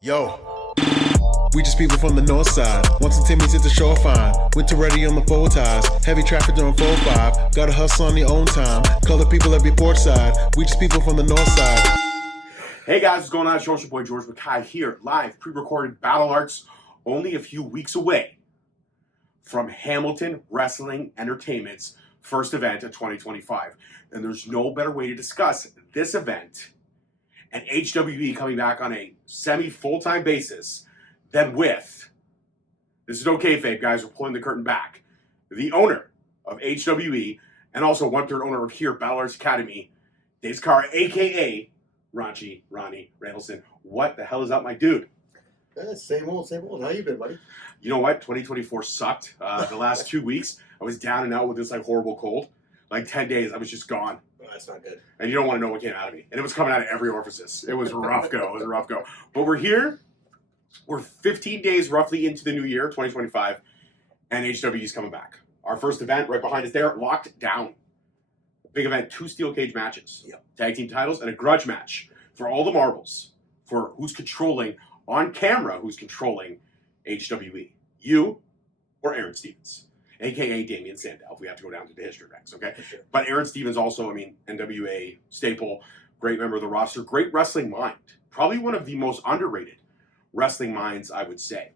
Yo, we just people from the north side. Once and Timmy's at the shore fine. Winter ready on the full ties. Heavy traffic during 4-5. Gotta hustle on your own time. Color people every port side. We just people from the north side. Hey guys, what's going on? It's your boy George Mackay here, live, pre-recorded Battle Arts, only a few weeks away from Hamilton Wrestling Entertainment's first event of 2025. And there's no better way to discuss this event and HWE coming back on a semi-full-time basis than with, this is no kayfabe, guys, we're pulling the curtain back, the owner of HWE and also one-third owner of here, Battle Arts Academy, Dave Sciara, a.k.a. Ronnie Randallson. What the hell is up, my dude? Same old. How you been, buddy? You know what? 2024 sucked. The last 2 weeks, I was down and out with this horrible cold. 10 days, I was just gone. Oh, that's not good. And you don't want to know what came out of me. And it was coming out of every orifice. It was a rough go. But we're here. We're 15 days roughly into the new year, 2025, and HWE is coming back. Our first event right behind us there, Locked Down. Big event, 2 steel cage matches, Yep. Tag team titles, and a grudge match for all the marbles for who's controlling, on camera, who's controlling HWE. You or Aaron Stevens, a.k.a. Damian Sandow, if we have to go down to the history ranks, okay? Sure. But Aaron Stevens also, NWA staple, great member of the roster, great wrestling mind. Probably one of the most underrated wrestling minds, I would say.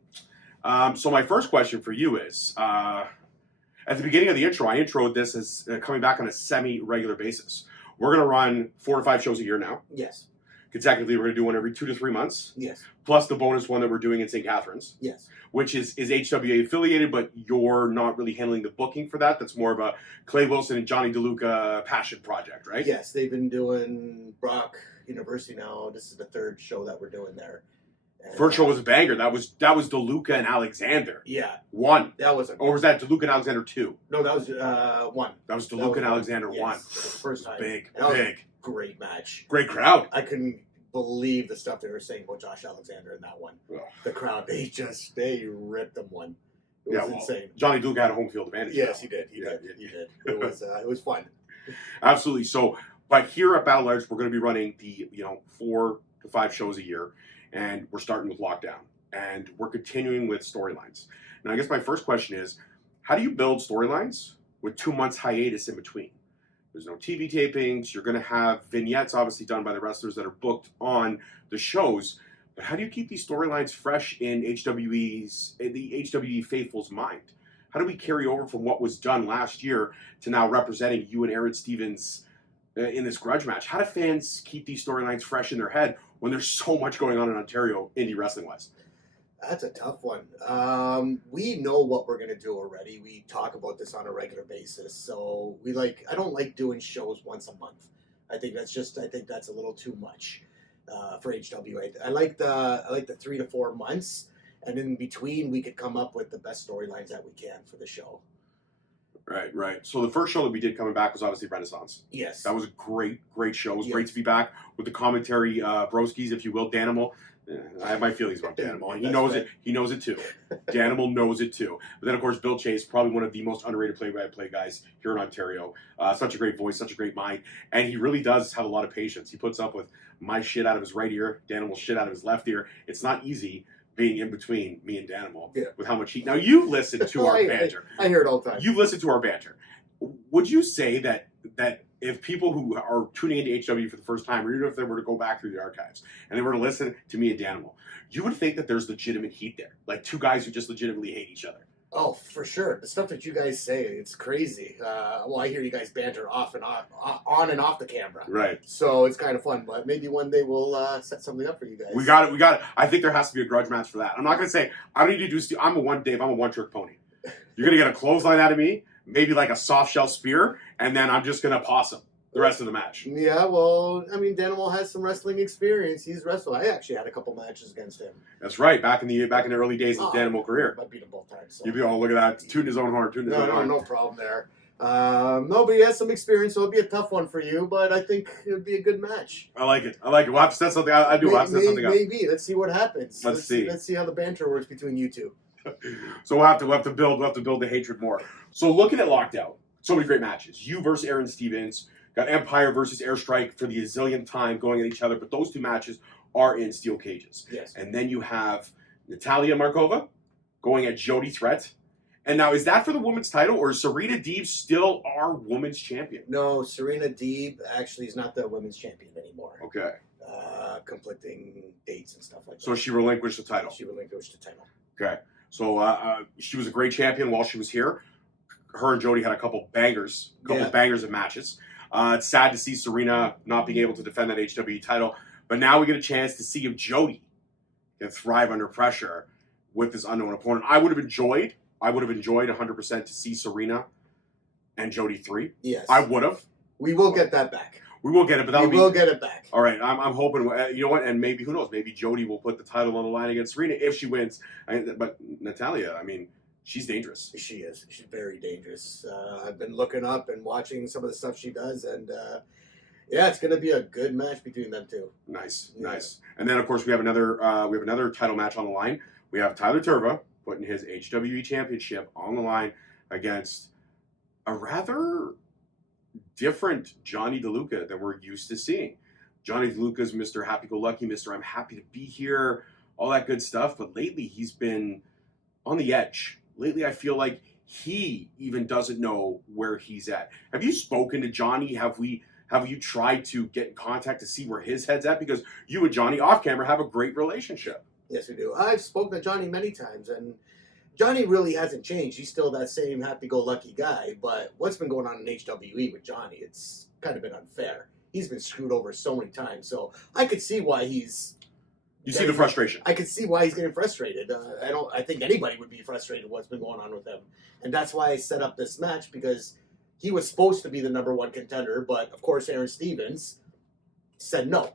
So my first question for you is, at the beginning of the intro, I introed this as coming back on a semi-regular basis. We're going to run 4 to 5 shows a year now. Yes. Consecutively, we're going to do one every 2 to 3 months. Yes. Plus the bonus one that we're doing in St. Catharines. Yes. Which is HWA affiliated, but you're not really handling the booking for that. That's more of a Clay Wilson and Johnny DeLuca passion project, right? Yes, they've been doing Brock University now. This is the 3rd show that we're doing there. And, First show was a banger. That was DeLuca and Alexander. Yeah. 1. That was Or was that DeLuca and Alexander 2? No, that was 1. That was DeLuca and Alexander 1. Yes, that was the first time. Big. Great match. Great crowd. I couldn't believe the stuff they were saying about Josh Alexander in that one. Ugh. The crowd, they ripped them one. It was insane. Johnny DeLuca had a home field advantage. Yes, he did. He did. It was fun. Absolutely. So, but here at Battle Arts, we're going to be running the 4 to 5 shows a year, and we're starting with Lockdown, and we're continuing with storylines. Now, I guess my first question is, how do you build storylines with 2 months hiatus in between? There's no TV tapings. You're going to have vignettes, obviously done by the wrestlers that are booked on the shows. But how do you keep these storylines fresh in the HWE faithful's mind? How do we carry over from what was done last year to now representing you and Aaron Stevens in this grudge match? How do fans keep these storylines fresh in their head when there's so much going on in Ontario, indie wrestling-wise? That's a tough one. We know what we're gonna do already. We talk about this on a regular basis. So I don't like doing shows once a month. I think that's a little too much for HWA. I like the 3 to 4 months, and in between we could come up with the best storylines that we can for the show. Right. So the first show that we did coming back was obviously Renaissance. Yes. That was a great show. It was Yes. great to be back with the commentary broskies, if you will. Danimal. I have my feelings about Danimal. He knows it. He knows it too. Danimal knows it too. But then, of course, Bill Chase, probably one of the most underrated play-by-play guys here in Ontario. Such a great voice, such a great mind. And he really does have a lot of patience. He puts up with my shit out of his right ear, Danimal's shit out of his left ear. It's not easy being in between me and Danimal with how much heat. Now, you've listened to our banter. I hear it all the time. You've listened to our banter. Would you say that if people who are tuning into HW for the first time, or even if they were to go back through the archives and they were to listen to me and Danimal, you would think that there's legitimate heat there, like 2 guys who just legitimately hate each other? Oh, for sure. The stuff that you guys say, it's crazy. I hear you guys banter on and off the camera. Right. So it's kind of fun, but maybe one day we'll set something up for you guys. We got it. I think there has to be a grudge match for that. I'm not going to say, I don't need to do, I'm a one-trick pony. You're going to get a clothesline out of me, maybe like a soft shell spear, and then I'm just going to possum the rest of the match. Yeah, well, Danimal has some wrestling experience. He's wrestled. I actually had a couple matches against him. That's right. Back in the early days of the Danimal career. I beat him both times. So. You'd be all, look at that, tooting his own horn, No problem there. No, but he has some experience, so it'll be a tough one for you, but I think it'll be a good match. I like it. We'll have to set something. I do. We'll have to set something up. Maybe. Let's see what happens. Let's see. Let's see how the banter works between you two. So we'll have to build the hatred more. So looking at Lockdown, so many great matches. You versus Aaron Stevens. Got Empire versus Airstrike for the azillionth time going at each other. But those 2 matches are in steel cages. Yes. And then you have Natalia Markova going at Jody Threat. And now, is that for the women's title, or is Serena Deeb still our women's champion? No, Serena Deeb actually is not the women's champion anymore. Okay. Conflicting dates and stuff like that. So she relinquished the title. She relinquished the title. Okay. So she was a great champion while she was here. Her and Jody had a couple bangers of matches. It's sad to see Serena not being able to defend that HWE title, but now we get a chance to see if Jody can thrive under pressure with this unknown opponent. I would have enjoyed 100% to see Serena and Jody 3. Yes. I would have. We will get that back. We will get it, but we will get it back. All right, I'm hoping. You know what? And maybe, who knows? Maybe Jody will put the title on the line against Serena if she wins. But Natalia, I mean, she's dangerous. She is. She's very dangerous. I've been looking up and watching some of the stuff she does, and yeah, it's going to be a good match between them two. Nice. And then, of course, we have another title match on the line. We have Tyler Turva putting his HWE championship on the line against a rather different Johnny DeLuca than we're used to seeing. Johnny DeLuca's Mr. Happy-Go-Lucky, Mr. I'm happy to be here, all that good stuff. But lately, he's been on the edge. Lately, I feel like he even doesn't know where he's at. Have you spoken to Johnny? Have you tried to get in contact to see where his head's at? Because you and Johnny off camera have a great relationship. Yes, we do. I've spoken to Johnny many times, and Johnny really hasn't changed. He's still that same happy-go-lucky guy, but what's been going on in HWE with Johnny, it's kind of been unfair. He's been screwed over so many times, so I could see why he's... You see the frustration. I could see why he's getting frustrated. I think anybody would be frustrated with what's been going on with him. And that's why I set up this match, because he was supposed to be the #1 contender, but of course Aaron Stevens said no.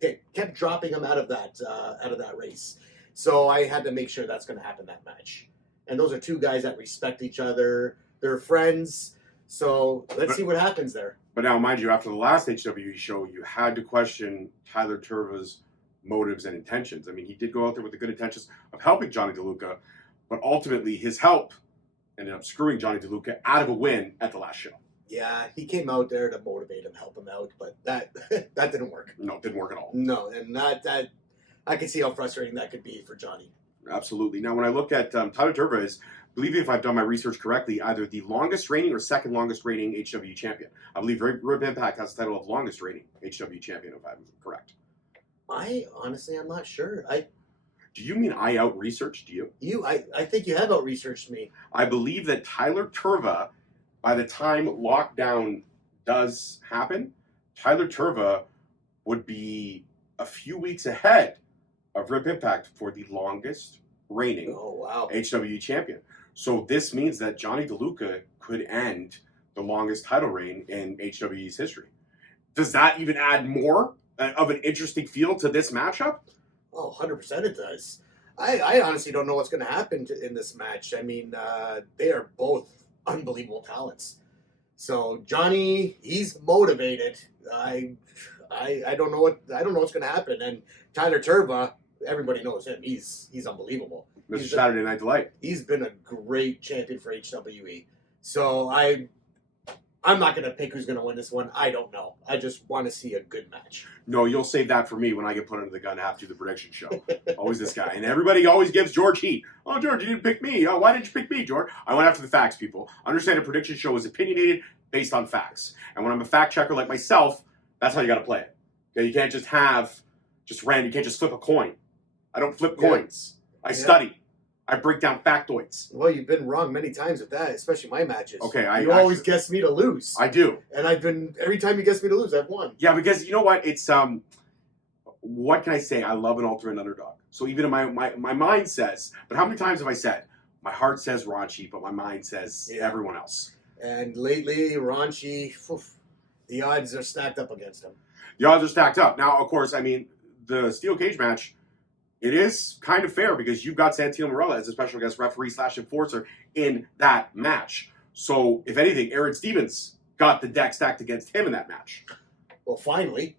They kept dropping him out of that race. So I had to make sure that's going to happen that match. And those are two guys that respect each other. They're friends. So let's see what happens there. But now, mind you, after the last HWE show, you had to question Tyler Turva's motives and intentions. I mean, he did go out there with the good intentions of helping Johnny DeLuca, but ultimately his help ended up screwing Johnny DeLuca out of a win at the last show. Yeah, he came out there to motivate him, help him out, but that didn't work. No, it didn't work at all. No, and that I can see how frustrating that could be for Johnny. Absolutely. Now, when I look at Tyler Turva is, believe me if I've done my research correctly, either the longest reigning or second longest reigning HWE champion. I believe Rib Impact has the title of longest reigning HWE champion, if I'm correct. I'm not sure. Do you mean I out-researched you? I think you have out-researched me. I believe that Tyler Turva, by the time lockdown does happen, Tyler Turva would be a few weeks ahead of Rip Impact for the longest reigning HWE champion. So this means that Johnny DeLuca could end the longest title reign in HWE's history. Does that even add more of an interesting feel to this matchup? Oh, 100% it does. I honestly don't know what's going to happen in this match. I mean, they are both unbelievable talents. So Johnny, he's motivated. I don't know what's going to happen. And Tyler Turva, everybody knows him. He's unbelievable. Mr. Saturday Night Delight. He's been a great champion for HWE. So I'm not going to pick who's going to win this one. I don't know. I just want to see a good match. No, you'll save that for me when I get put under the gun to have to do the prediction show. Always this guy. And everybody always gives George heat. Oh, George, you didn't pick me. Oh, why didn't you pick me, George? I went after the facts, people. Understand a prediction show is opinionated based on facts. And when I'm a fact checker like myself, that's how you got to play it. Okay, you can't just random. You can't just flip a coin. I don't flip coins. I study. I break down factoids. Well, you've been wrong many times with that, especially my matches. Okay, you always guess me to lose. I do. And every time you guess me to lose, I've won. Yeah, because you know what? It's, what can I say? I love an ultimate underdog. So even in my mind says, but how many times have I said, my heart says Raunchy, but my mind says everyone else. And lately, Raunchy, the odds are stacked up against him. The odds are stacked up. Now, of course, I mean, the steel cage match, it is kind of fair because you've got Santino Marella as a special guest referee / enforcer in that match. So, if anything, Aaron Stevens got the deck stacked against him in that match. Well, finally.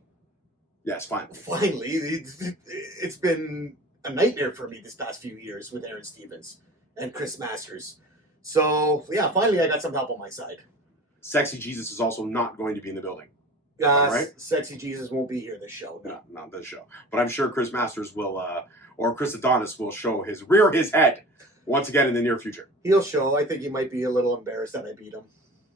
Yes, finally. Finally. It's been a nightmare for me this past few years with Aaron Stevens and Chris Masters. So, yeah, finally I got some help on my side. Sexy Jesus is also not going to be in the building. Right? Sexy Jesus won't be here this show. No, not this show. But I'm sure Chris Masters will, or Chris Adonis will show his head once again in the near future. He'll show. I think he might be a little embarrassed that I beat him.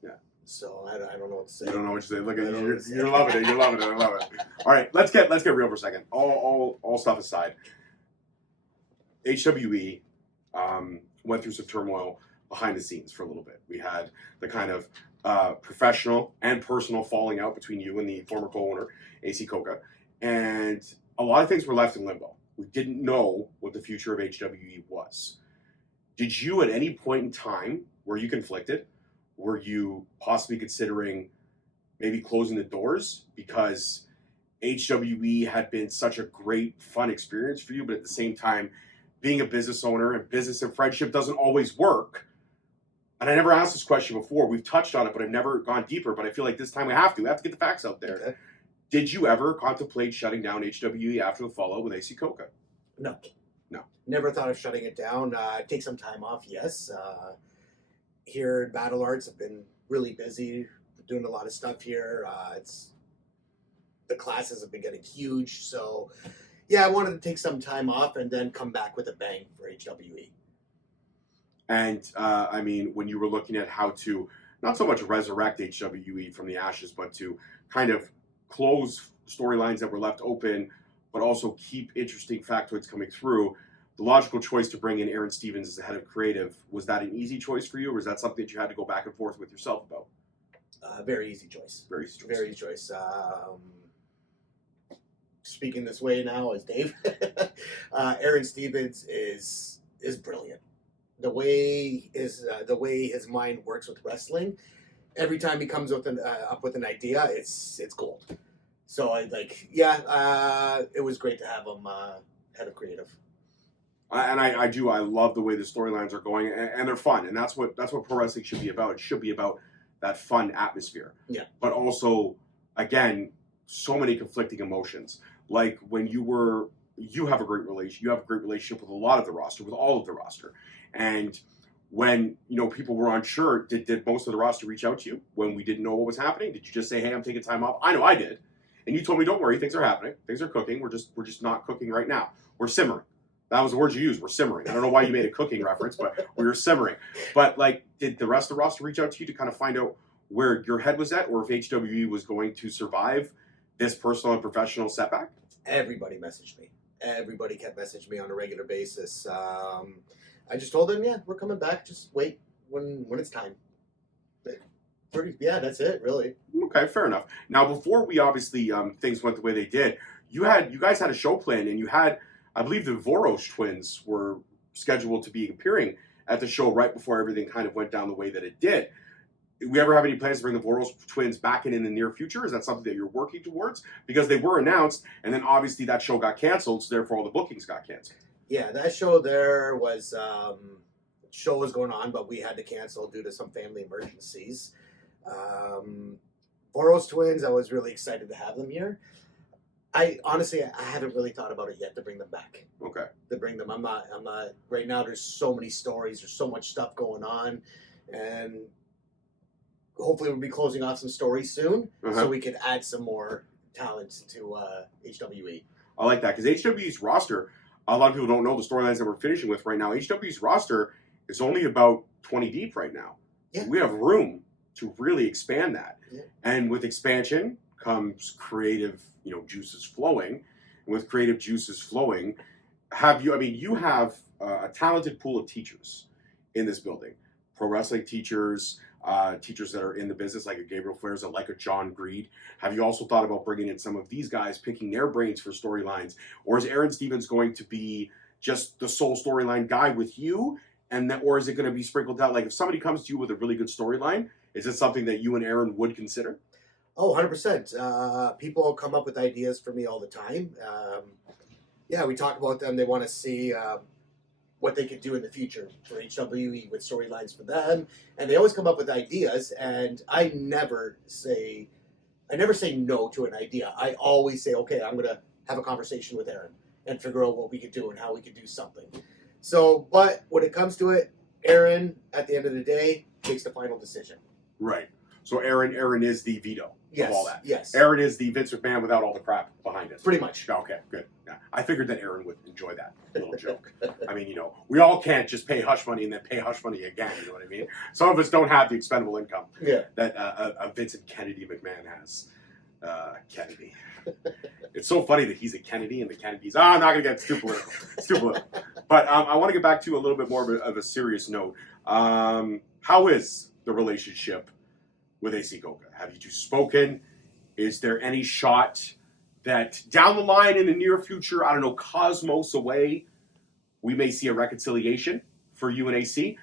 Yeah. So I don't know what to say. You don't know what to say. Look at you. You're loving it. You're loving it. I love it. All right, let's get real for a second. All stuff aside, HWE went through some turmoil behind the scenes for a little bit. We had the kind of professional and personal falling out between you and the former co-owner, AC Coca, and a lot of things were left in limbo. We didn't know what the future of HWE was. Did you at any point in time, were you conflicted? Were you possibly considering maybe closing the doors because HWE had been such a great, fun experience for you, but at the same time, being a business owner and business and friendship doesn't always work? And I never asked this question before. We've touched on it, but I've never gone deeper. But I feel like this time we have to. We have to get the facts out there. Okay. Did you ever contemplate shutting down HWE after the fallout with AC Coca? No. No. Never thought of shutting it down. Take some time off, yes. Here in Battle Arts, I've been really busy doing a lot of stuff here. The classes have been getting huge. So, yeah, I wanted to take some time off and then come back with a bang for HWE. And, I mean, when you were looking at how to not so much resurrect HWE from the ashes, but to kind of close storylines that were left open, but also keep interesting factoids coming through, the logical choice to bring in Aaron Stevens as the head of creative, was that an easy choice for you, or was that something that you had to go back and forth with yourself about? Very easy choice. Very easy choice. Very easy choice. Speaking this way now as Dave, Aaron Stevens is brilliant. The way his mind works with wrestling, every time he comes up with an idea, it's gold. So it was great to have him head of creative. I do. I love the way the storylines are going, and they're fun, and that's what pro wrestling should be about. It should be about that fun atmosphere. Yeah. But also, again, so many conflicting emotions. Like when you have a great relationship with a lot of the roster, with all of the roster, and when people were unsure, did most of the roster reach out to you when we didn't know what was happening? Did you just say, "Hey, I'm taking time off"? I know I did, and you told me, "Don't worry, things are happening. Things are cooking. We're just not cooking right now. We're simmering." That was the word you used. We're simmering. I don't know why you made a cooking reference, but we were simmering. But did the rest of the roster reach out to you to kind of find out where your head was at, or if HWE was going to survive this personal and professional setback? Everybody messaged me. Everybody kept messaging me on a regular basis. I just told them, yeah, we're coming back. Just wait when it's time. Yeah, that's it, really. Okay, fair enough. Now, before we obviously things went the way they did, you guys had a show plan, and you had, I believe, the Voros twins were scheduled to be appearing at the show right before everything kind of went down the way that it did. Do we ever have any plans to bring the Voros twins back in the near future? Is that something that you're working towards? Because they were announced, and then obviously that show got canceled, so therefore all the bookings got canceled. Yeah, that show there was, show was going on, but we had to cancel due to some family emergencies. Voros twins, I was really excited to have them here. I haven't really thought about it yet to bring them back. Okay. To bring them, I'm not. Right now, there's so many stories. There's so much stuff going on, and hopefully we'll be closing off some stories soon, so we can add some more talent to HWE. I like that, because HWE's roster, a lot of people don't know the storylines that we're finishing with right now. HWE's roster is only about 20 deep right now. Yeah. We have room to really expand that. Yeah. And with expansion comes creative, juices flowing. And with creative juices flowing, you have a talented pool of teachers in this building. Pro wrestling teachers, teachers that are in the business, like a Gabriel Flares, like a John Greed. Have you also thought about bringing in some of these guys, picking their brains for storylines? Or is Aaron Stevens going to be just the sole storyline guy with you? Or is it going to be sprinkled out? Like if somebody comes to you with a really good storyline, is it something that you and Aaron would consider? Oh, 100%. People come up with ideas for me all the time. Yeah, we talk about them. They want to see what they could do in the future for HWE with storylines for them. And they always come up with ideas, and I never say no to an idea. I always say, okay, I'm going to have a conversation with Aaron and figure out what we could do and how we could do something. So, but when it comes to it, Aaron, at the end of the day, makes the final decision. Right. So Aaron is the veto Yes. of all that. Yes. Aaron is the Vince McMahon without all the crap behind it. Pretty much. Okay, good. Yeah. I figured that Aaron would enjoy that little joke. I mean, we all can't just pay hush money and then pay hush money again. You know what I mean? Some of us don't have the expendable income that a Vincent Kennedy McMahon has. Kennedy. It's so funny that he's a Kennedy and the Kennedys. I'm not going to get stupid political. But I want to get back to a little bit more of a serious note. How is the relationship with AC Goka? Have you two spoken? Is there any shot that down the line in the near future, I don't know, Cosmos away, we may see a reconciliation for you and AC?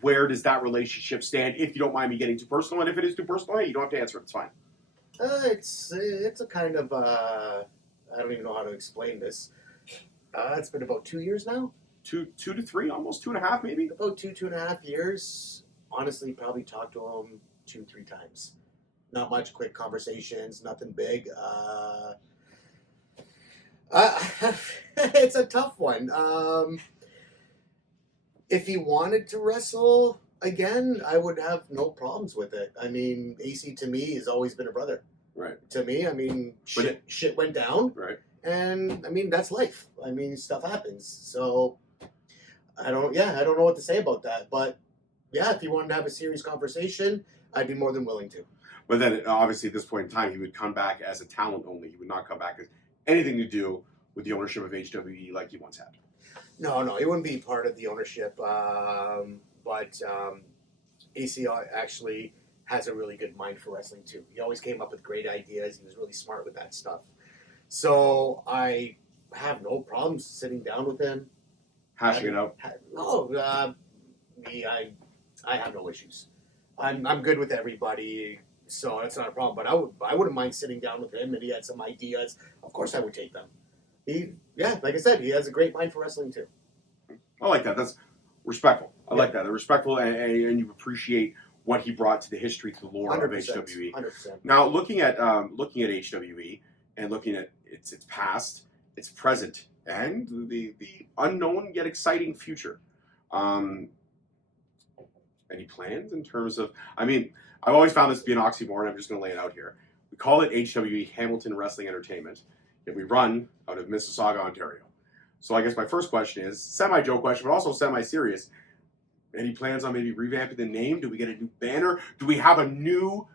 Where does that relationship stand? If you don't mind me getting too personal, and if it is too personal, hey, you don't have to answer it. It's fine. It's a kind of I don't even know how to explain this. It's been about 2 years now. Two to three, almost 2.5, maybe. About 2.5 years. Honestly, probably talked to him 2-3 times. Not much, quick conversations, nothing big. It's a tough one. If he wanted to wrestle again, I would have no problems with it. I mean, AC to me has always been a brother. Right. To me, I mean, shit went down. Right. And I mean, that's life. I mean, stuff happens. So I don't know what to say about that. But yeah, if you wanted to have a serious conversation, I'd be more than willing to. But then, obviously, at this point in time, he would come back as a talent only. He would not come back as anything to do with the ownership of HWE like he once had. No, he wouldn't be part of the ownership. But AC actually has a really good mind for wrestling, too. He always came up with great ideas. He was really smart with that stuff. So I have no problems sitting down with him. Hashing it out? I have no issues. I'm good with everybody, so that's not a problem. But I wouldn't mind sitting down with him, and he had some ideas. Of course I would take them. Like I said, he has a great mind for wrestling, too. I like that. That's respectful. I like that. They're respectful, and you appreciate what he brought to the history, to the lore 100%, of HWE. 100%. Now, looking at HWE and looking at its past, its present, and the unknown yet exciting future. Any plans in terms of? I mean, I've always found this to be an oxymoron. I'm just going to lay it out here. We call it HWE, Hamilton Wrestling Entertainment, yet we run out of Mississauga, Ontario. So I guess my first question is semi-joke question, but also semi-serious. Any plans on maybe revamping the name? Do we get a new banner? Do we have a new,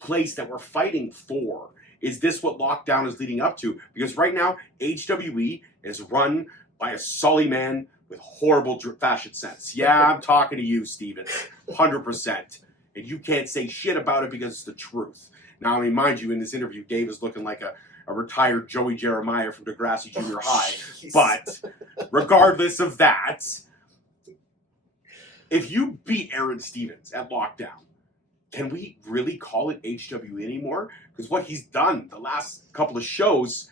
place that we're fighting for? Is this what Lockdown is leading up to? Because right now, HWE is run by a Sully man with horrible fashion sense. Yeah, I'm talking to you, Stevens, 100%. And you can't say shit about it because it's the truth. Now, I mean, mind you, in this interview, Dave is looking like a retired Joey Jeremiah from Degrassi Junior High. But regardless of that, if you beat Aaron Stevens at Lockdown, can we really call it HWE anymore? Because what he's done the last couple of shows,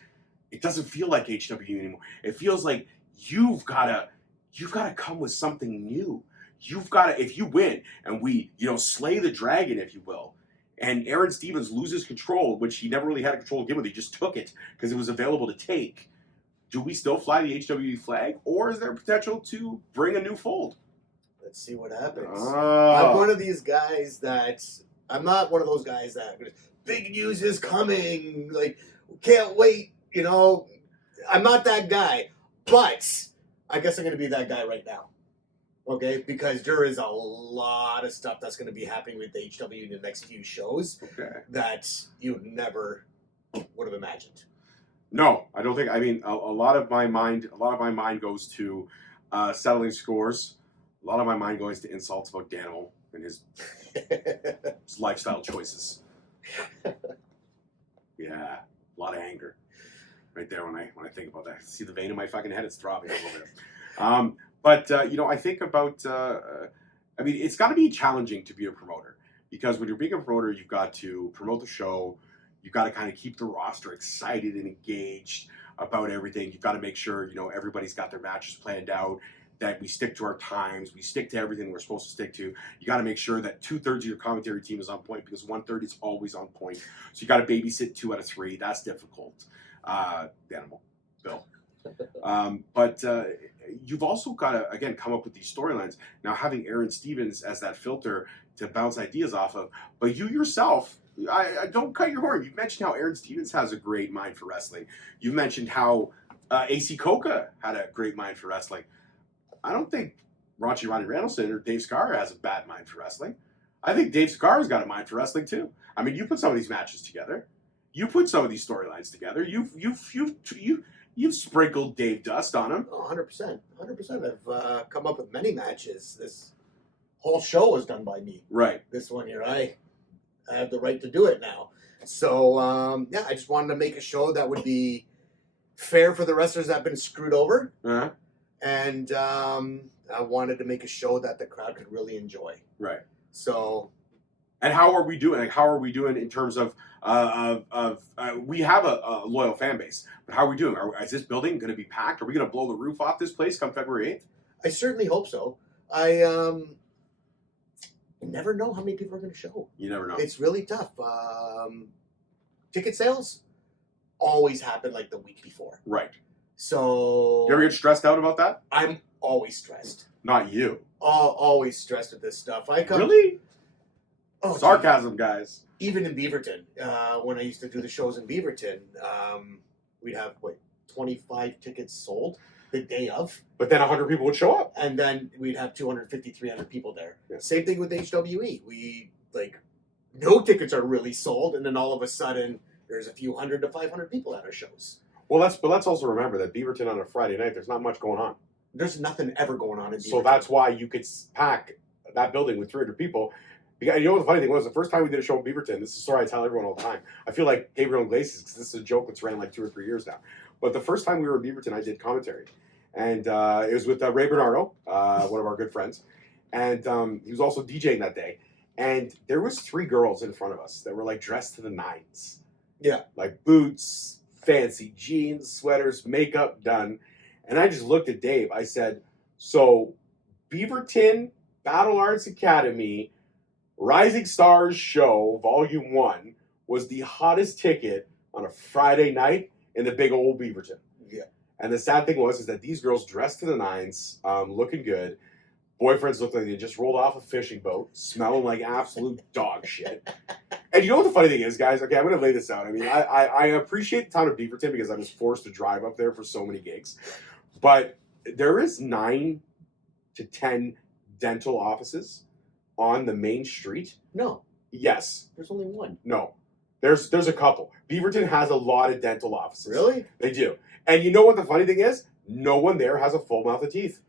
it doesn't feel like HWE anymore. It feels like you've got to come with something new. You've got to, if you win and we, slay the dragon, if you will, and Aaron Stevens loses control, which he never really had control to begin with, he just took it because it was available to take. Do we still fly the HWE flag, or is there potential to bring a new fold? Let's see what happens. Oh. I'm one of these guys I'm not one of those guys that big news is coming, like, can't wait, I'm not that guy. But I guess I'm going to be that guy right now. Okay? Because there is a lot of stuff that's going to be happening with HW in the next few shows that you never would have imagined. No, I don't think. I mean, a lot of my mind goes to settling scores. A lot of my mind goes to insults about Danimal and his lifestyle choices. Yeah, a lot of anger right there when I think about that. See the vein in my fucking head; it's throbbing a little bit. But I think about. I mean, it's got to be challenging to be a promoter because when you're being a promoter, you've got to promote the show. You've got to kind of keep the roster excited and engaged about everything. You've got to make sure everybody's got their matches planned out. That we stick to our times, we stick to everything we're supposed to stick to. You got to make sure that 2/3 of your commentary team is on point because 1/3 is always on point. So you got to babysit 2 out of 3. That's difficult. Animal, Bill. But you've also got to, again, come up with these storylines. Now, having Aaron Stevens as that filter to bounce ideas off of, but you yourself, I don't cut your horn. You've mentioned how Aaron Stevens has a great mind for wrestling. You've mentioned how AC Coca had a great mind for wrestling. I don't think Ronnie Randallson or Dave Sciara has a bad mind for wrestling. I think Dave Sciara's got a mind for wrestling too. I mean, you put some of these matches together. You put some of these storylines together. You've sprinkled Dave dust on him. Oh, 100%. 100%. I've come up with many matches. This whole show was done by me. Right. This one here, I have the right to do it now. So, I just wanted to make a show that would be fair for the wrestlers that have been screwed over. Uh-huh. And I wanted to make a show that the crowd could really enjoy. Right. So, and how are we doing? Like, how are we doing in terms of we have a loyal fan base, but how are we doing? Is this building going to be packed? Are we going to blow the roof off this place come February 8th? I certainly hope so. I never know how many people are going to show. You never know. It's really tough. Ticket sales always happen like the week before. Right. So You ever get stressed out about that? I'm always stressed. Not you. Always stressed with this stuff. Really? Oh, Sarcasm, guys. Even in Beaverton, when I used to do the shows in Beaverton, we'd have 25 tickets sold the day of, But then 100 people would show up. and then we'd have 250, 300 people there. Yeah. Same thing with HWE. We no tickets are really sold, and then all of a sudden there's a few hundred to 500 people at our shows. Well, let's also remember that Beaverton on a Friday night, there's not much going on. There's nothing ever going on in Beaverton. So that's why you could pack that building with 300 people. Because, you know what the funny thing was? The first time we did a show in Beaverton, this is a story I tell everyone all the time. I feel like Gabriel Iglesias, because this is a joke that's ran like 2 or 3 years now. But the first time we were in Beaverton, I did commentary. And it was with Ray Bernardo, one of our good friends. And he was also DJing that day. And there was 3 girls in front of us that were like dressed to the nines. Yeah. Like boots, fancy jeans, sweaters, makeup done. And I just looked at Dave. I said, so Beaverton Battle Arts Academy Rising Stars Show Volume 1 was the hottest ticket on a Friday night in the big old Beaverton. Yeah. And the sad thing was is that these girls dressed to the nines, looking good. Boyfriends looked like they just rolled off a fishing boat, smelling like absolute dog shit. And you know what the funny thing is, guys? Okay, I'm going to lay this out. I mean, I appreciate the town of Beaverton because I was forced to drive up there for so many gigs. But there is 9 to 10 dental offices on the main street. No, Yes. there's only one. No. There's a couple. Beaverton has a lot of dental offices. Really? They do. And you know what the funny thing is? No one there has a full mouth of teeth.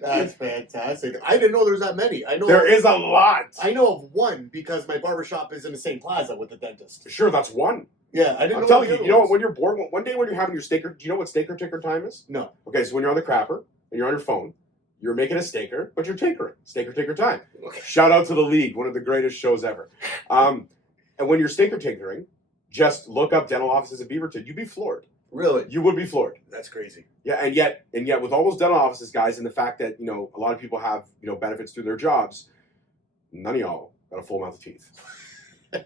That's fantastic. I didn't know there was that many. I know There is a lot. I know of one because my barbershop is in the same plaza with the dentist. Sure, that's one. Yeah, I didn't know. I'm telling what you, the you know other what? When you're bored, one day when you're having your staker, do you know what staker ticker time is? No. Okay, so when you're on the crapper and you're on your phone, you're making a staker, but you're tinkering. Staker ticker time. Okay. Shout out to The League, one of the greatest shows ever. And when you're staker tinkering, just look up dental offices in Beaverton. You'd be floored. Really? You would be floored. That's crazy. Yeah, and yet with all those dental offices, guys, and the fact that, you know, a lot of people have, you know, benefits through their jobs, none of y'all got a full mouth of teeth.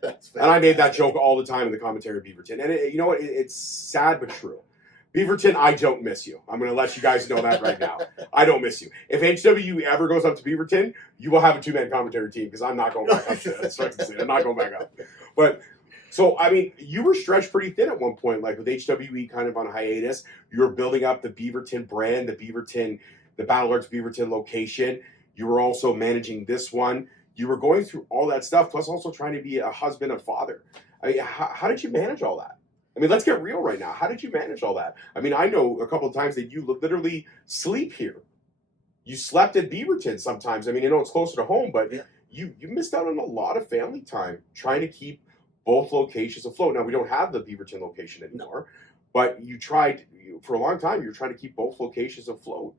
That's And I made that joke all the time in the commentary of Beaverton. And you know what? It's sad but true. Beaverton, I don't miss you. I'm going to let you guys know that right now. I don't miss you. If HWE ever goes up to Beaverton, you will have a 2-man commentary team because I'm not going back up to I'm not going back up. But, so, I mean, you were stretched pretty thin at one point, like with HWE kind of on hiatus. You were building up the Beaverton brand, the Battle Arts Beaverton location. You were also managing this one. You were going through all that stuff, plus also trying to be a husband and father. I mean, how did you manage all that? I mean, let's get real right now. How did you manage all that? I mean, I know a couple of times that you literally sleep here. You slept at Beaverton sometimes. I mean, I know it's closer to home, but Yeah. you missed out on a lot of family time trying to keep both locations afloat. Now, we don't have the Beaverton location anymore, but you tried, for a long time, you were trying to keep both locations afloat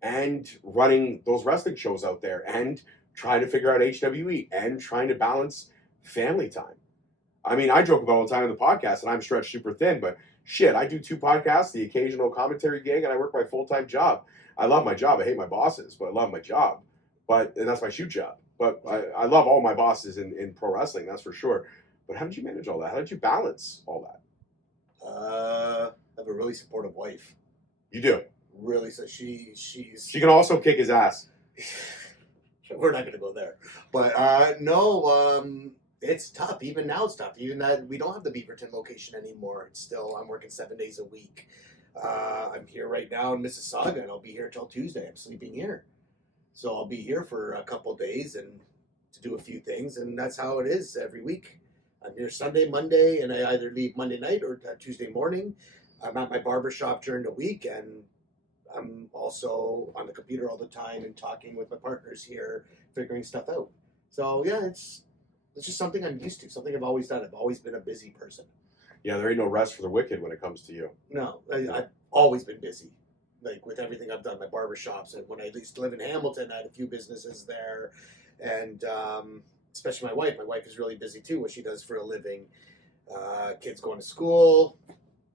and running those wrestling shows out there and trying to figure out HWE and trying to balance family time. I mean, I joke about all the time on the podcast, and I'm stretched super thin, but shit, I do 2 podcasts, the occasional commentary gig, and I work my full-time job. I love my job. I hate my bosses, but I love my job. And that's my shoot job. But I love all my bosses in pro wrestling, that's for sure. But how did you manage all that? How did you balance all that? I have a really supportive wife. You do. Really, so she's. She can also kick his ass. We're not going to go there, but it's tough. Even now, it's tough. Even that we don't have the Beaverton location anymore. It's still I'm working 7 days a week. I'm here right now in Mississauga, and I'll be here till Tuesday. I'm sleeping here, so I'll be here for a couple days and to do a few things, and that's how it is every week. I'm here Sunday, Monday, and I either leave Monday night or Tuesday morning. I'm at my barber shop during the week, and I'm also on the computer all the time and talking with my partners here, figuring stuff out. So yeah, it's just something I'm used to, something I've always done. I've always been a busy person. Yeah, there ain't no rest for the wicked when it comes to you. No, I've always been busy, like with everything I've done. My barber shops, and when I used to live in Hamilton, I had a few businesses there, and especially my wife. My wife is really busy too, what she does for a living. Kids going to school.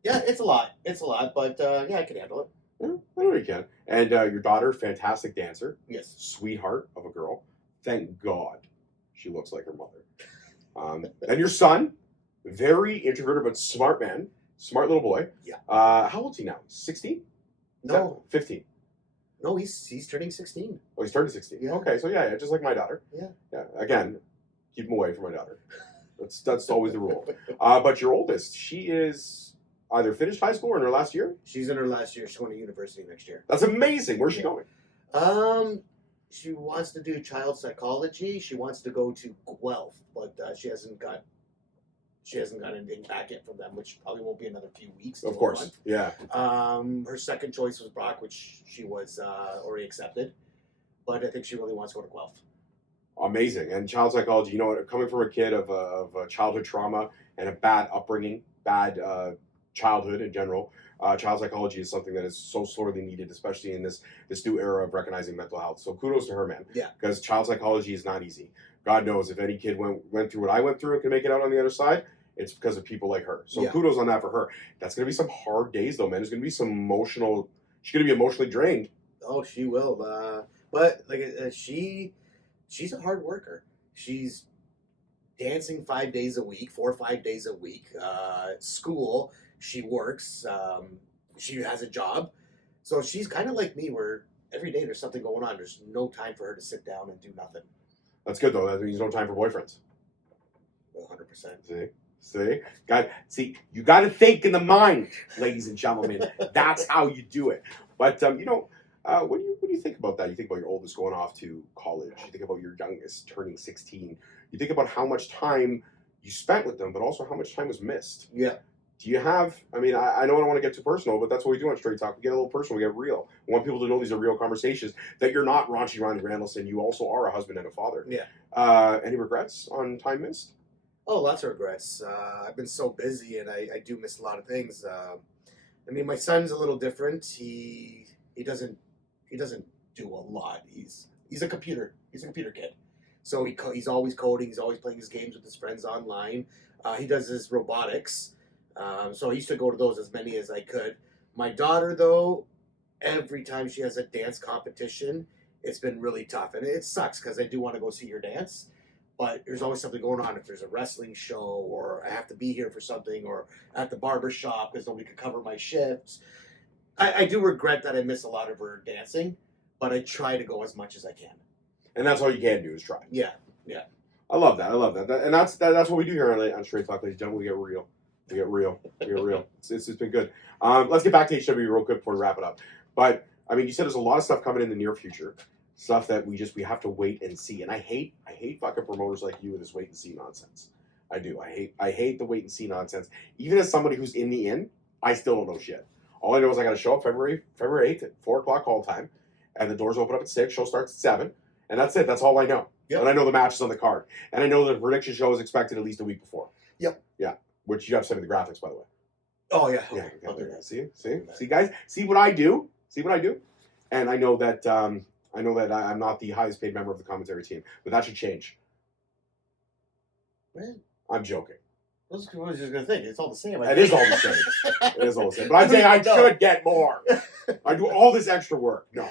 Yeah, it's a lot. It's a lot, but yeah, I can handle it. Yeah, I know you can. And your daughter, fantastic dancer. Yes. Sweetheart of a girl. Thank God she looks like her mother. And your son, very introverted but smart man. Smart little boy. Yeah. How old's he now? 16? No. 15? No, he's turning 16. Oh, he's turning 16. Yeah. Okay, so yeah, just like my daughter. Yeah. Yeah. Again, keep him away from my daughter. That's always the rule. But your oldest, she is either finished high school or in her last year? She's in her last year. She's going to university next year. That's amazing. Where's she going? She wants to do child psychology. She wants to go to Guelph, but she hasn't got anything back yet from them, which probably won't be another few weeks. Of course, yeah. Her second choice was Brock, which she was already accepted, but I think she really wants to go to Guelph. Amazing. And child psychology, you know what, coming from a kid of childhood trauma and a bad upbringing, bad childhood in general, child psychology is something that is so sorely needed, especially in this new era of recognizing mental health. So kudos to her, man. Yeah. Because child psychology is not easy. God knows if any kid went through what I went through and can make it out on the other side, it's because of people like her. So Yeah. kudos on that for her. That's going to be some hard days, though, man. There's going to be some emotional... She's going to be emotionally drained. Oh, she will. But like she's a hard worker. She's dancing 5 days a week, 4 or 5 days a week. School, she works. She has a job. So she's kind of like me, where every day there's something going on. There's no time for her to sit down and do nothing. That's good, though. That means no time for boyfriends. 100%. See, you got to think in the mind, ladies and gentlemen. That's how you do it. But what do you think about that? You think about your oldest going off to college. You think about your youngest turning 16. You think about how much time you spent with them, but also how much time was missed. Yeah. Do you have? I mean, I know I don't want to get too personal, but that's what we do on Straight Talk. We get a little personal. We get real. We want people to know these are real conversations. That you're not raunchy Ronnie Randallson. You also are a husband and a father. Yeah. Any regrets on time missed? Oh, lots of regrets. I've been so busy, and I do miss a lot of things. I mean, my son's a little different. He doesn't do a lot. He's a computer kid. So he's always coding. He's always playing his games with his friends online. He does his robotics. So I used to go to those as many as I could. My daughter, though, every time she has a dance competition, it's been really tough. And it sucks because I do want to go see her dance. But there's always something going on. If there's a wrestling show, or I have to be here for something, or at the barber shop because nobody could cover my shifts. I do regret that I miss a lot of her dancing, but I try to go as much as I can. And that's all you can do is try. Yeah. I love that. And that's what we do here on Straight Talk, ladies and gentlemen. We get real. It's been good. Let's get back to HWE real quick before we wrap it up. But I mean, you said there's a lot of stuff coming in the near future, stuff that we have to wait and see. And I hate fucking promoters like you with this wait and see nonsense. I do. I hate the wait and see nonsense. Even as somebody who's in the inn, I still don't know shit. All I know is I got to show up February 8th at 4 o'clock call time, and the doors open up at 6. Show starts at 7, and that's it. That's all I know. Yep. And I know the match is on the card, and I know the prediction show is expected at least a week before. Yep. Yeah. Which you have some of the graphics, by the way. Oh yeah. Yeah. Okay. See, guys. See what I do. And I know that I'm not the highest paid member of the commentary team, but that should change. Man, I'm joking. I was just gonna think it's all the same. It is all the same. It is all the same. But I'm saying I should get more. I do all this extra work. No.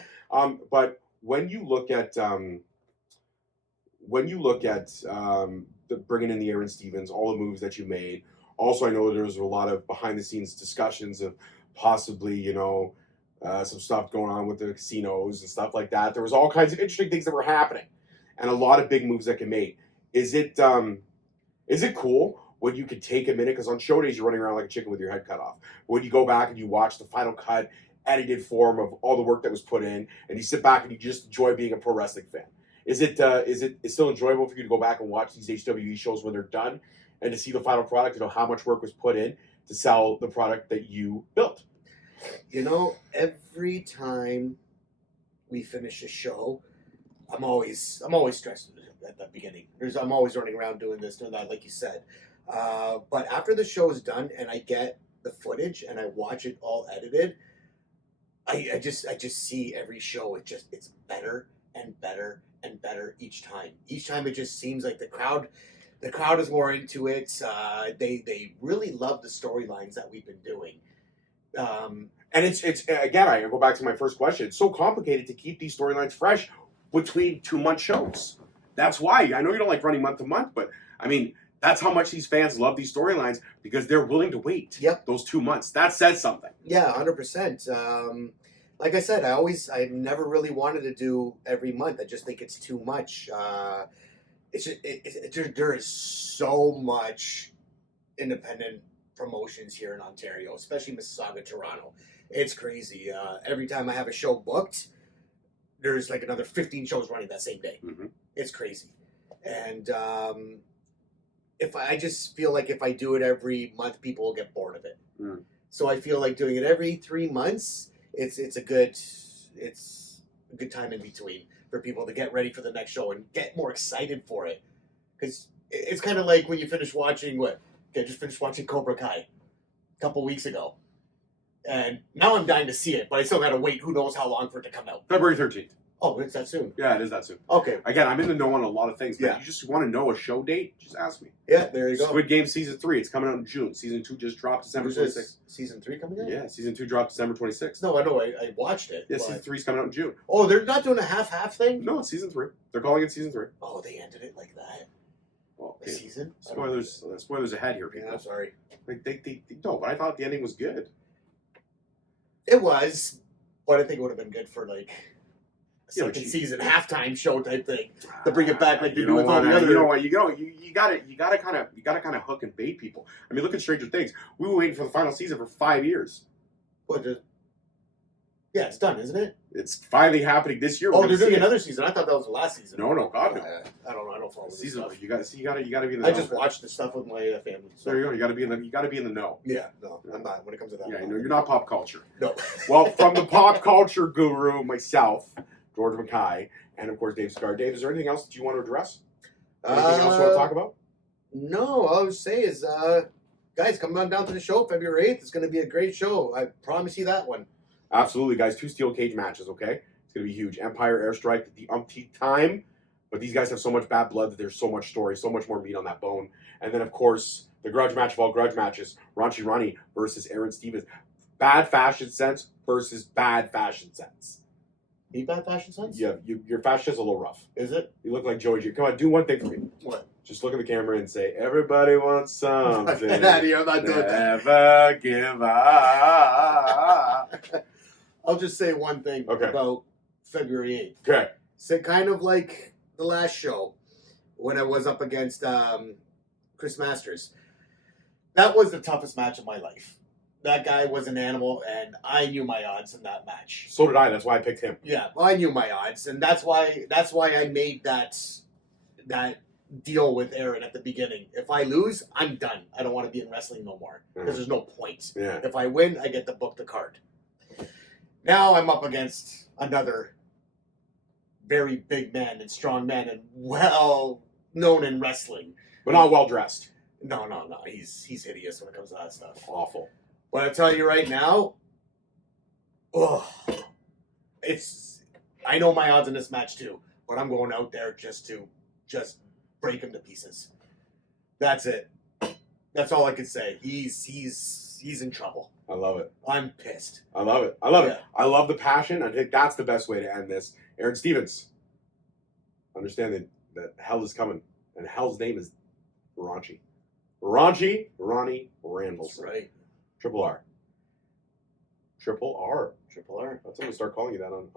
But when you look at the bringing in the Aaron Stevens, all the moves that you made. Also, I know there was a lot of behind the scenes discussions of possibly, some stuff going on with the casinos and stuff like that. There was all kinds of interesting things that were happening, and a lot of big moves that get made. Is it cool when you can take a minute, because on show days you're running around like a chicken with your head cut off. When you go back and you watch the final cut, edited form of all the work that was put in, and you sit back and you just enjoy being a pro wrestling fan. Is it still enjoyable for you to go back and watch these HWE shows when they're done, and to see the final product, how much work was put in to sell the product that you built? Every time we finish a show, I'm always stressed at the beginning. I'm always running around doing this, doing that, like you said. But after the show is done and I get the footage and I watch it all edited, I just see every show. It's better and better and better each time. Each time it just seems like the crowd is more into it. They really love the storylines that we've been doing. And it's again, I go back to my first question. It's so complicated to keep these storylines fresh between 2-month shows. That's why. I know you don't like running month to month, but I mean, that's how much these fans love these storylines, because they're willing to wait. Yep. Those 2 months. That says something. Yeah, 100%. Like I said, I've never really wanted to do every month. I just think it's too much. There is so much independent promotions here in Ontario, especially Mississauga, Toronto. It's crazy. Every time I have a show booked, there's like another 15 shows running that same day. Mm-hmm. It's crazy. And I just feel like if I do it every month, people will get bored of it. Mm. So I feel like doing it every 3 months, it's a good time in between for people to get ready for the next show and get more excited for it. Because it's kind of like when you finish watching I just finished watching Cobra Kai a couple weeks ago. And now I'm dying to see it, but I still got to wait who knows how long for it to come out. February 13th. Oh, it's that soon? Yeah, it is that soon. Okay. Again, I'm in the know on a lot of things, but Yeah. you just want to know a show date, just ask me. Yeah, there you go. Squid Game Season 3, it's coming out in June. Season 2 just dropped December 26th. Season 3 coming out? Yeah, Season 2 dropped December 26th. No, I know. I watched it. Yeah, but... Season 3 is coming out in June. Oh, they're not doing a half thing? No, it's Season 3. They're calling it Season 3. Oh, they ended it like that? Well, A season? Spoilers ahead here, people. Yeah, I'm sorry. They no, but I thought the ending was good. It was, but I think it would have been good for like a Yeah, second season halftime show type thing to bring it back like they You do know with all what? the other. You know what? You gotta kind of hook and bait people. I mean, look at Stranger Things. We were waiting for the final season for 5 years. Yeah, it's done, isn't it? It's finally happening this year. Oh, they're doing another season. I thought that was the last season. No, God, no. I don't know. I don't follow this Season. stuff. You gotta be in the. I know. just watched the stuff with my family. So. There you go. You gotta be in the know. Yeah, no, I'm not. When it comes to that, Yeah, you're not pop culture. No. Well, from the pop culture guru, myself, George Mackay, and of course Dave Sciara. Dave, is there anything else that you want to address? Anything else you want to talk about? No, all I would say is, guys, come on down to the show February 8th. It's going to be a great show. I promise you that one. Absolutely, guys. 2 steel cage matches, okay? It's going to be huge. Empire Airstrike, the umpteenth time. But these guys have so much bad blood that there's so much story, so much more meat on that bone. And then, of course, the grudge match of all grudge matches, Ranchi Rani versus Aaron Stevens. Bad fashion sense versus bad fashion sense. Me bad fashion sense? Yeah, your fashion is a little rough. Is it? You look like Joey G. Come on, do one thing for me. What? Just look at the camera and say, everybody wants something. Get out of here. I'm not doing that. Never give up. I'll just say one thing about February 8th. Okay. So kind of like the last show when I was up against Chris Masters. That was the toughest match of my life. That guy was an animal, and I knew my odds in that match. So did I. That's why I picked him. Yeah, well, I knew my odds, and that's why I made that deal with Aaron at the beginning. If I lose, I'm done. I don't want to be in wrestling no more because there's no point. Yeah. If I win, I get to book the card. Now I'm up against another very big man and strong man and well known in wrestling, But not well dressed. No. He's hideous when it comes to that stuff. Awful. But I tell you right now, I know my odds in this match too, but I'm going out there just to break him to pieces. That's it. That's all I can say. He's in trouble. I love it. I'm pissed. I love it. I love it. Yeah. I love the passion. I think that's the best way to end this. Aaron Stevens, understand that hell is coming, and hell's name is Ronnie Randall. That's right. Triple R. Triple R. Triple R. That's I'm gonna start calling you that on.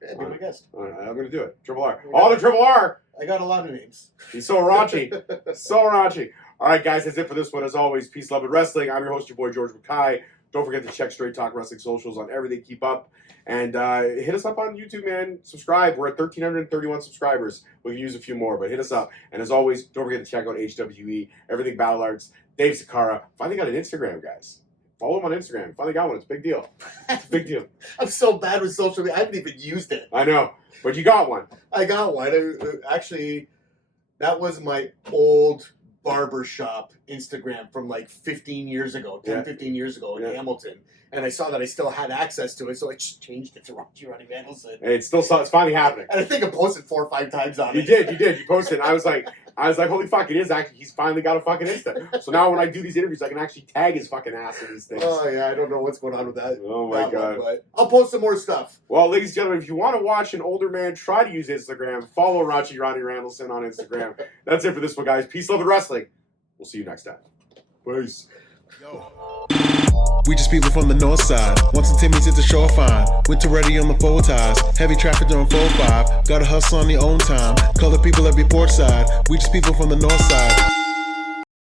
Yeah, be my guest. All right, I'm gonna do it. Triple R. Oh, the Triple R. I got a lot of names. He's so raunchy. So raunchy. All right, guys, that's it for this one. As always, peace, love, and wrestling. I'm your host, your boy, George Mackay. Don't forget to check Straight Talk Wrestling socials on everything. Keep up. And hit us up on YouTube, man. Subscribe. We're at 1,331 subscribers. We can use a few more, but hit us up. And as always, don't forget to check out HWE, Everything Battle Arts, Dave Sciara. Finally got an Instagram, guys. Follow him on Instagram. Finally got one. It's a big deal. It's a big deal. I'm so bad with social media. I haven't even used it. I know, but you got one. I got one. Actually, that was my old barbershop Instagram from like 15 years ago, 15 years ago in Hamilton. And I saw that I still had access to it, so I just changed it to Rocky Running Randallson. Hey, it's finally happening. And I think I posted 4 or 5 times on it. You did. You posted. And I was like, holy fuck, it is actually. He's finally got a fucking Insta. So now when I do these interviews, I can actually tag his fucking ass in these things. Oh yeah, I don't know what's going on with that. Oh my god! But I'll post some more stuff. Well, ladies and gentlemen, if you want to watch an older man try to use Instagram, follow Ronnie Randallson on Instagram. That's it for this one, guys. Peace, love, and wrestling. We'll see you next time. Peace. Yo. We just people from the north side. Once and Timmy's at the shore fine. Winter ready on the full ties. Heavy traffic during 4-5. Gotta hustle on your own time. Color people every port side. We just people from the north side.